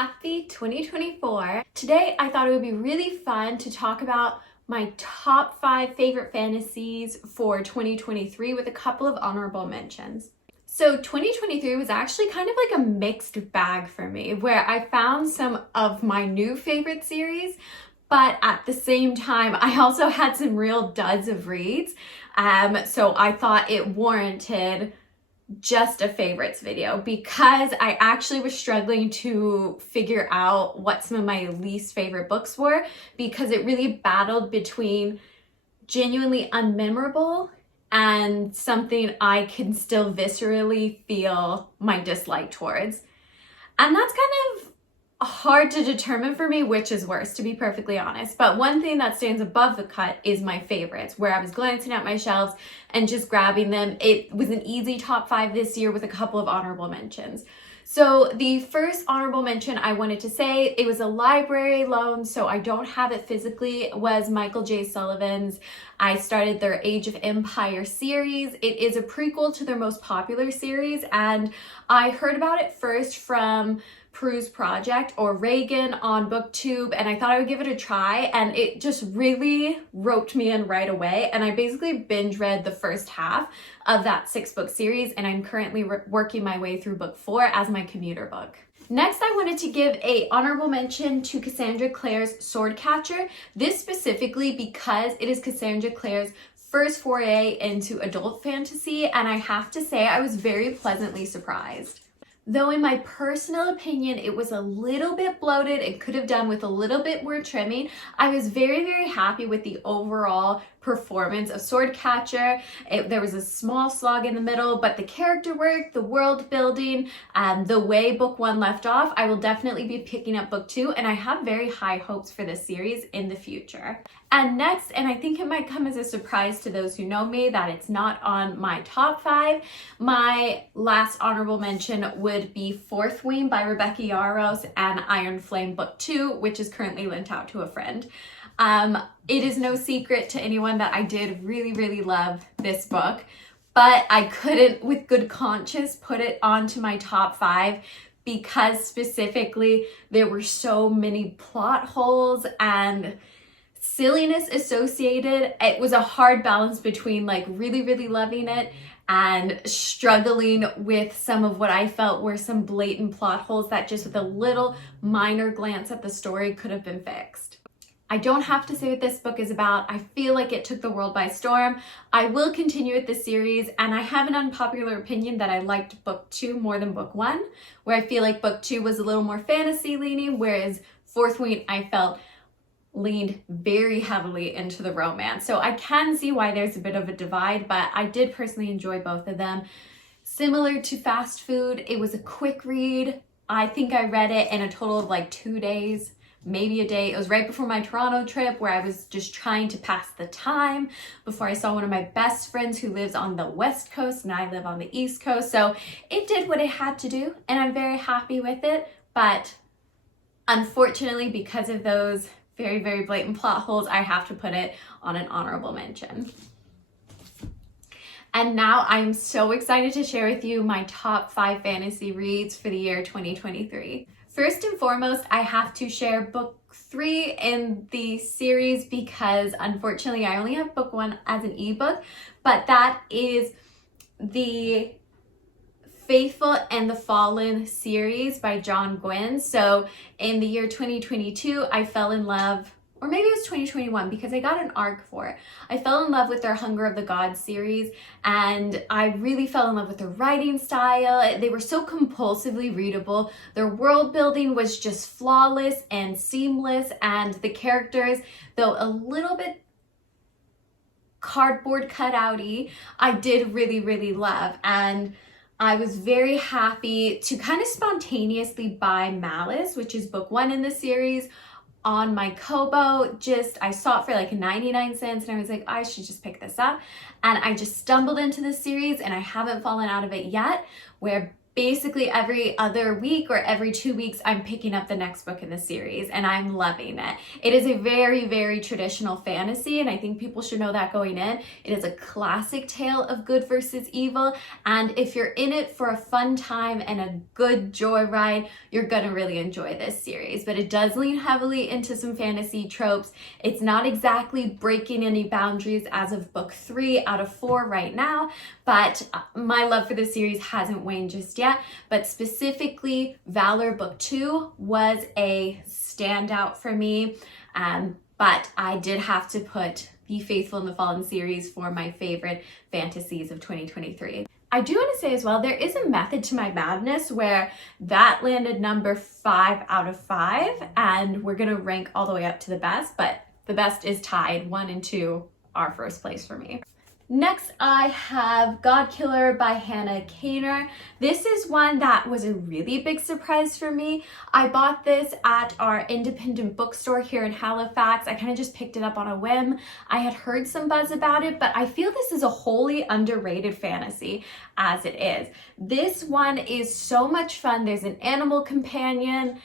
Happy 2024. Today I thought it would be really fun to talk about my top 5 favorite fantasies for 2023 with a couple of honorable mentions. So 2023 was actually kind of like a mixed bag for me, where I found some of my new favorite series, but at the same time I also had some real duds of reads. So I thought it warranted just a favorites video because I actually was struggling to figure out what some of my least favorite books were, because it really battled between genuinely unmemorable and something I can still viscerally feel my dislike towards. And that's kind of hard to determine for me which is worse, to be perfectly honest. But one thing that stands above the cut is my favorites, where I was glancing at my shelves and just grabbing them. It was an easy top 5 this year with a couple of honorable mentions. So the first honorable mention I wanted to say, it was a library loan, so I don't have it physically, was Michael J. Sullivan's I Started Their Age of Empire series. It is a prequel to their most popular series, and I heard about it first from Prue's Project or Reagan on BookTube, and I thought I would give it a try, and it just really roped me in right away. And I basically binge read the first half of that 6-book series, and I'm currently working my way through book 4 as my commuter book. Next, I wanted to give a honorable mention to Cassandra Clare's Swordcatcher. This specifically because it is Cassandra Clare's first foray into adult fantasy, and I have to say I was very pleasantly surprised. Though in my personal opinion, it was a little bit bloated, it could have done with a little bit more trimming, I was very, very happy with the overall performance of Swordcatcher. There was a small slog in the middle, but the character work, the world building, the way book 1 left off, I will definitely be picking up book 2, and I have very high hopes for this series in the future. And next, and I think it might come as a surprise to those who know me that it's not on my top 5, my last honorable mention would be Fourth Wing by Rebecca Yarros and Iron Flame book 2, which is currently lent out to a friend. It is no secret to anyone that I did really, really love this book, but I couldn't with good conscience put it onto my top 5 because specifically there were so many plot holes and silliness associated. It was a hard balance between like really, really loving it and struggling with some of what I felt were some blatant plot holes that just with a little minor glance at the story could have been fixed. I don't have to say what this book is about. I feel like it took the world by storm. I will continue with this series, and I have an unpopular opinion that I liked book 2 more than book 1, where I feel like book 2 was a little more fantasy leaning, whereas Fourth Wing I felt leaned very heavily into the romance. So I can see why there's a bit of a divide, but I did personally enjoy both of them. Similar to Fast Food, it was a quick read. I think I read it in a total of like 2 days, maybe a day. It was right before my Toronto trip where I was just trying to pass the time before I saw one of my best friends who lives on the West Coast and I live on the East Coast. So it did what it had to do, and I'm very happy with it. But unfortunately, because of those very, very blatant plot holes, I have to put it on an honorable mention. And now I'm so excited to share with you my top 5 fantasy reads for the year 2023. First and foremost, I have to share book 3 in the series because unfortunately I only have book 1 as an ebook, but that is the Faithful and the Fallen series by John Gwynne. So in the year 2022, I fell in love, or maybe it was 2021 because I got an arc for it. I fell in love with their Hunger of the Gods series, and I really fell in love with their writing style. They were so compulsively readable. Their world building was just flawless and seamless, and the characters, though a little bit cardboard cutouty, I did really, really love. And I was very happy to kind of spontaneously buy Malice, which is book 1 in the series, on my Kobo. I saw it for like 99 cents and I was like, I should just pick this up. And I just stumbled into this series and I haven't fallen out of it yet, where basically every other week or every 2 weeks, I'm picking up the next book in the series, and I'm loving it. It is a very, very traditional fantasy, and I think people should know that going in. It is a classic tale of good versus evil, and if you're in it for a fun time and a good joyride, you're gonna really enjoy this series. But it does lean heavily into some fantasy tropes. It's not exactly breaking any boundaries as of book 3 out of 4 right now, but my love for this series hasn't waned just yet. But specifically, Valor Book 2 was a standout for me, but I did have to put The Faithful and the Fallen series for my favorite fantasies of 2023. I do want to say as well, there is a method to my madness where that landed number 5 out of 5, and we're going to rank all the way up to the best, but the best is tied. 1 and 2 are first place for me. Next, I have Godkiller by Hannah Kaner. This is one that was a really big surprise for me. I bought this at our independent bookstore here in Halifax. I kind of just picked it up on a whim. I had heard some buzz about it, but I feel this is a wholly underrated fantasy as it is. This one is so much fun. There's an animal companion.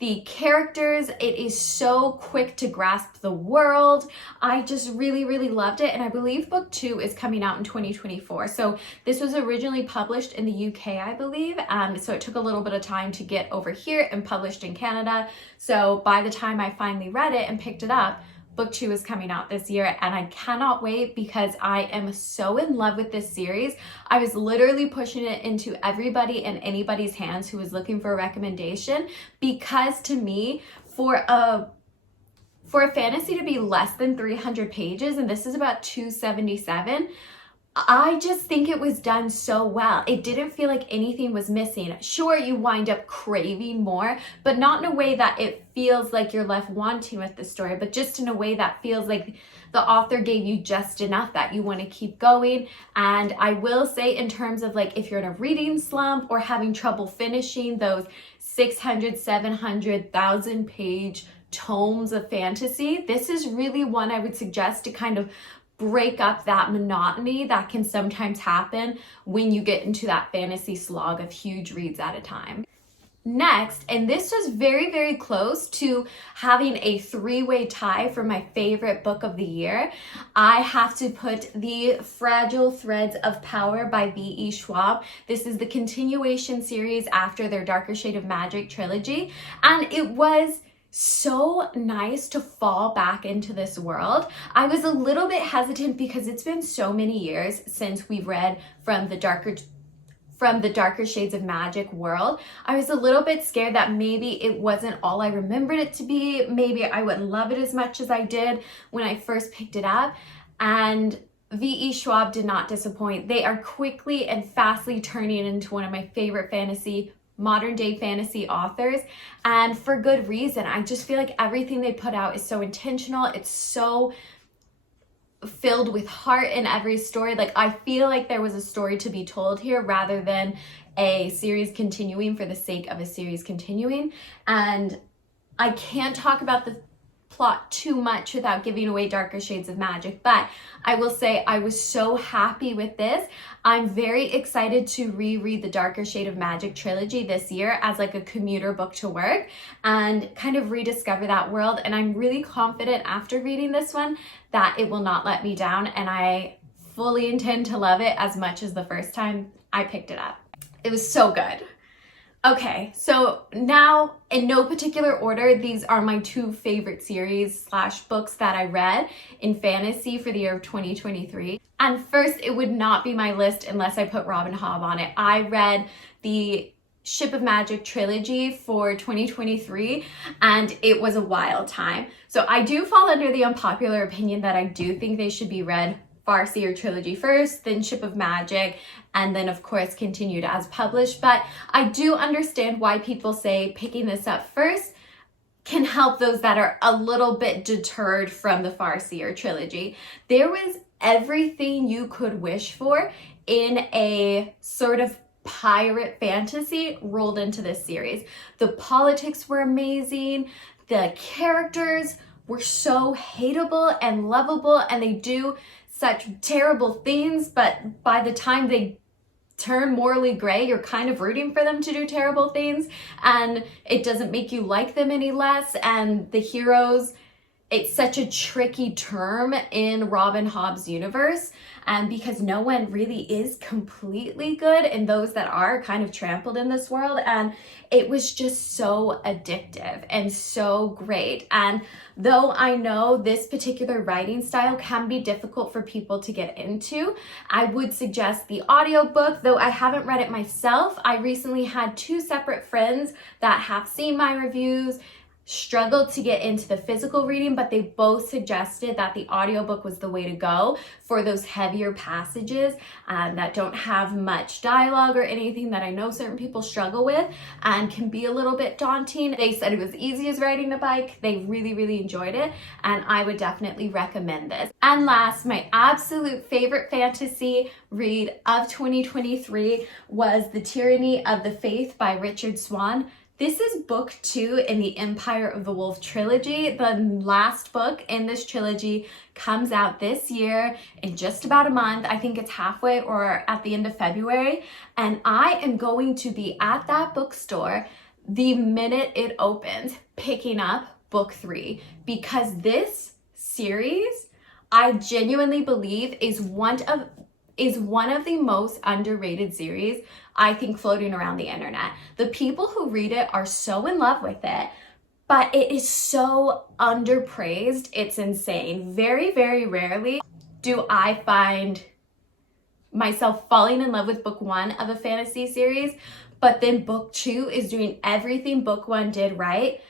The characters, it is so quick to grasp the world. I just really, really loved it. And I believe book 2 is coming out in 2024. So this was originally published in the UK, I believe. So it took a little bit of time to get over here and published in Canada. So by the time I finally read it and picked it up, book 2 is coming out this year, and I cannot wait because I am so in love with this series. I was literally pushing it into everybody and anybody's hands who was looking for a recommendation, because to me, for a fantasy to be less than 300 pages, and this is about 277, I just think it was done so well. It didn't feel like anything was missing. Sure, you wind up craving more, but not in a way that it feels like you're left wanting with the story, but just in a way that feels like the author gave you just enough that you want to keep going. And I will say, in terms of like if you're in a reading slump or having trouble finishing those 600, 700, 1,000 page tomes of fantasy, this is really one I would suggest to kind of break up that monotony that can sometimes happen when you get into that fantasy slog of huge reads at a time. Next, and this was very, very close to having a 3-way tie for my favorite book of the year, I have to put The Fragile Threads of Power by V.E. Schwab. This is the continuation series after their Darker Shade of Magic trilogy, and it was so nice to fall back into this world. I was a little bit hesitant because it's been so many years since we've read from the Darker Shades of Magic world. I was a little bit scared that maybe it wasn't all I remembered it to be. Maybe I wouldn't love it as much as I did when I first picked it up. And V.E. Schwab did not disappoint. They are quickly and fastly turning into one of my favorite modern day fantasy authors, and for good reason. I just feel like everything they put out is so intentional. It's so filled with heart in every story. Like, I feel like there was a story to be told here rather than a series continuing for the sake of a series continuing. And I can't talk about the plot too much without giving away Darker Shades of Magic, but I will say I was so happy with this. I'm very excited to reread the Darker Shade of Magic trilogy this year as like a commuter book to work and kind of rediscover that world. And I'm really confident after reading this one that it will not let me down, and I fully intend to love it as much as the first time I picked it up. It was so good. Okay, so now in no particular order, these are my 2 favorite series / books that I read in fantasy for the year of 2023. And first, it would not be my list unless I put Robin Hobb on it. I read the Ship of Magic trilogy for 2023, and it was a wild time. So I do fall under the unpopular opinion that I do think they should be read Farseer trilogy first, then Ship of Magic, and then of course continued as published. But I do understand why people say picking this up first can help those that are a little bit deterred from the Farseer trilogy. There was everything you could wish for in a sort of pirate fantasy rolled into this series. The politics were amazing. The characters were so hateable and lovable, and they do such terrible things, but by the time they turn morally gray. You're kind of rooting for them to do terrible things, and it doesn't make you like them any less. And the heroes, it's such a tricky term in Robin Hobb's universe, and because no one really is completely good, and those that are kind of trampled in this world. And it was just so addictive and so great. And though I know this particular writing style can be difficult for people to get into, I would suggest the audiobook. Though I haven't read it myself, I recently had 2 separate friends that have seen my reviews, struggled to get into the physical reading, but they both suggested that the audiobook was the way to go for those heavier passages that don't have much dialogue or anything that I know certain people struggle with and can be a little bit daunting. They said it was easy as riding a bike. They really, really enjoyed it, and I would definitely recommend this. And last, my absolute favorite fantasy read of 2023 was The Tyranny of the Faith by Richard Swan. This is book 2 in the Empire of the Wolf trilogy. The last book in this trilogy comes out this year in just about a month. I think it's halfway or at the end of February. And I am going to be at that bookstore the minute it opens, picking up book 3, because this series, I genuinely believe, is one of the most underrated series, I think, floating around the internet. The people who read it are so in love with it, but it is so underpraised. It's insane. Very, very rarely do I find myself falling in love with book 1 of a fantasy series, but then book 2 is doing everything book 1 did right,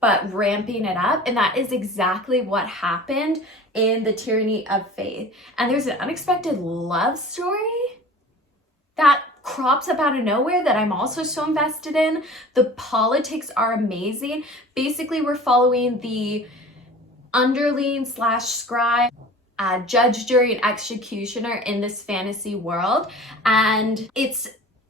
but ramping it up. And that is exactly what happened in The Tyranny of Faith. And there's an unexpected love story that crops up out of nowhere that I'm also so invested in. The politics are amazing. Basically, we're following the underling / scribe, judge, jury, and executioner in this fantasy world. And it's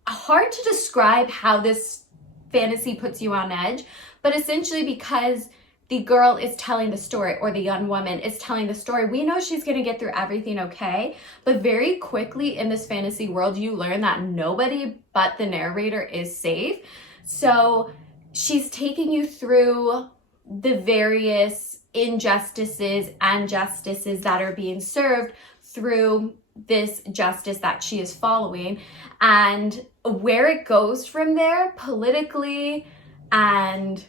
hard to describe how this fantasy puts you on edge, but essentially because the girl is telling the story, or the young woman is telling the story, we know she's going to get through everything okay. But very quickly in this fantasy world, you learn that nobody but the narrator is safe. So she's taking you through the various injustices and justices that are being served through this justice that she is following. And where it goes from there politically and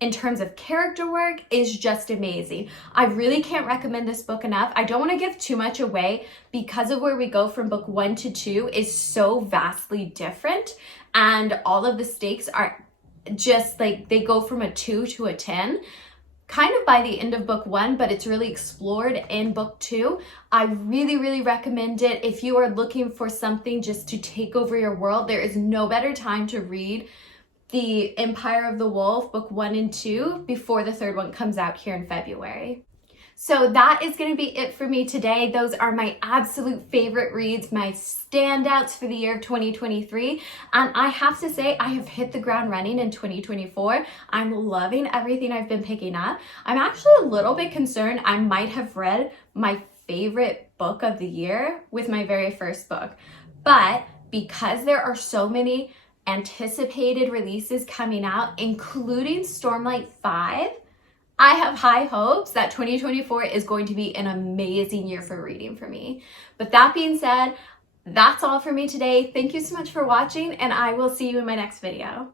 in terms of character work is just amazing. I really can't recommend this book enough. I don't want to give too much away because of where we go from book 1 to 2 is so vastly different, and all of the stakes are just like, they go from a 2 to a 10 kind of by the end of book 1, but it's really explored in book 2. I really, really recommend it. If you are looking for something just to take over your world, there is no better time to read The Empire of the Wolf, book 1 and 2, before the 3rd one comes out here in February. So that is going to be it for me today. Those are my absolute favorite reads, my standouts for the year of 2023. And I have to say, I have hit the ground running in 2024. I'm loving everything I've been picking up. I'm actually a little bit concerned I might have read my favorite book of the year with my very first book. But because there are so many anticipated releases coming out, including Stormlight 5, I have high hopes that 2024 is going to be an amazing year for reading for me. But that being said, that's all for me today. Thank you so much for watching, and I will see you in my next video.